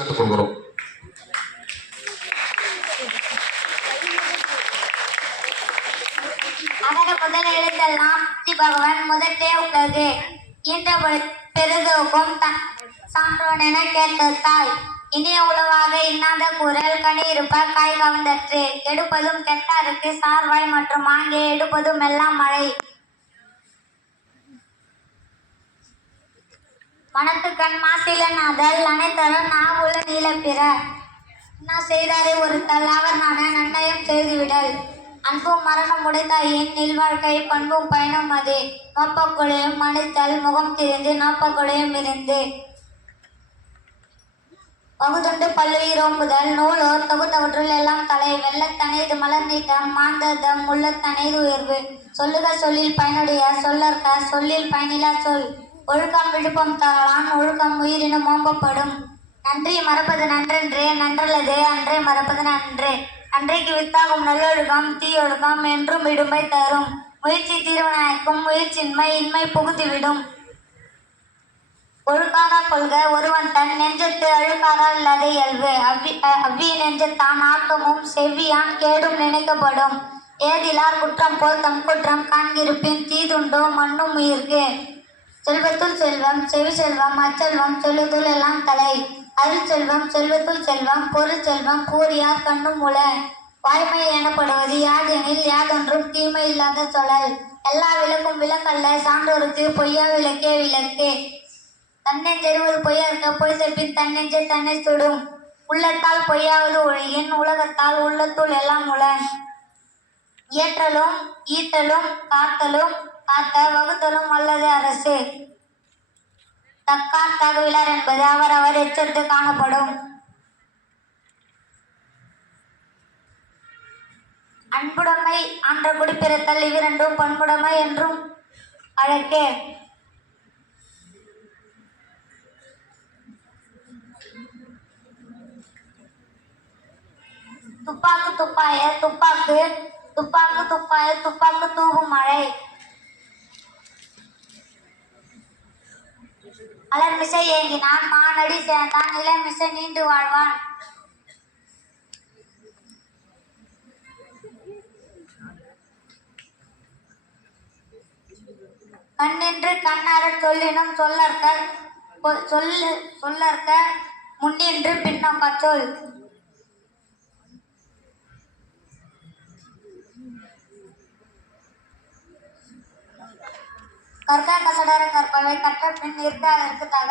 கேட்டுக்கொள்கிறோம். அகர முதல் எழுத்தெல்லாம் பகவான் முதற்றே உலகு ஈன்ற பெருதோக்கும் சான்றோன் என கேட்ட தாய் இனிய உளவாக இன்னாத கூறல் கனி இருப்ப காய் கவர்ந்தற்று எடுப்பதும் கெட்டாருக்கு சார்வாய் மற்றும் ஆங்கே எடுப்பதும் எல்லாம் மழை மனத்துக்கண் மாசிலனாதல் அனைத்தரும் நாவுல நீலப்பிற என்ன செய்தாரே ஒருத்தல் அவர் நான நன்னயம் செய்துவிடல் அன்பும் மரணம் உடைத்தாயின் நில்வாழ்க்கை பண்பும் பயனும் அது நோப்பக்குழையும் மனித்தல் முகம் திரிந்து நோப்பக்குழையும் இருந்து பகுதுண்டு பல்லுயிரோம்புதல் நூலோர் தொகுத்தவற்றுள் எல்லாம் தலை வெள்ளத்தனைது மலர்நீட்டம் மாந்ததம் உள்ளத்தனைது உயர்வு சொல்லுக சொல்லில் பயனுடைய சொல்லற்க சொல்லில் பயனிலா சொல் ஒழுக்கம் விழுப்பம் தரலான் ஒழுக்கம் உயிரினும் ஓம்பப்படும் நன்றி மறப்பது நன்றென்றே நன்றல்லது அன்றே மறப்பது நன்றே அன்றைக்கு வித்தாகும் நல்லொழுக்கம் தீயொழுக்கம் என்றும் இடும்பை தரும் முயற்சி தீர்வனாய்க்கும் முயற்சியின்மை இன்மை புகுத்திவிடும் ஒழுக்காத கொள்க ஒருவன் தன் நெஞ்சத்து அழுக்காத அல்லது இயல்பு அவ்விய நெஞ்சத்தான் ஆக்கமும் செவ்வியான் கேடும் நினைக்கப்படும் ஏதிலார் குற்றம் போல் தம் குற்றம் காண்கிருப்பின் தீதுண்டோ மண்ணும் உயிர்க்கு செல்வத்துள் செல்வம் செவி செல்வம் அச்செல்வம் செல்வத்துள் எல்லாம் தலை அருள் செல்வம் செல்வத்துள் செல்வம் பொருள் செல்வம் கூறியார் கண்ணும் உள வாய்மை எனப்படுவது யாதெனில் யாதொன்றும் தீமை இல்லாத சொல்லல் எல்லா விளக்கும் விளக்கல்ல சான்றோருக்கு பொய்யா விளக்கே விளக்கு தன்னெஞ்செறிவது பொய்யார்க்க பொய் செப்பின் தன்னெஞ்சை தன்னை சுடும் உள்ளத்தால் பொய்யாவது ஒழியின் உலகத்தால் உள்ளத்துள் எல்லாம் உளன் இயற்றலும் ஈட்டலும் காத்தலும் காத்த வகுத்தலும் அல்லது அரசு தக்கார் தகவிலார் என்பது அவர் எச்சரித்து காணப்படும் அன்புடைமை ஆன்ற குடிப்பிறத்தல் இவ்விரண்டும் பண்புடைமை என்றும் அழைக்கே துப்பாக்கு துப்பாய துப்பாக்கு துப்பாக்கு துப்பாய துப்பாக்கு தூவும் மழை அலர்மிசை ஏங்கினான் மானடி சேர்ந்தான் இளமிசை நீண்டு வாழ்வான் கண்ணென்று கண்ணாரர் சொல்லினும் சொல்லற்க முன்னின்று பின்னம் கச்சொல் கற்க கசடர கற்பவை கற்ற பின் நிற்க அதற்கு தக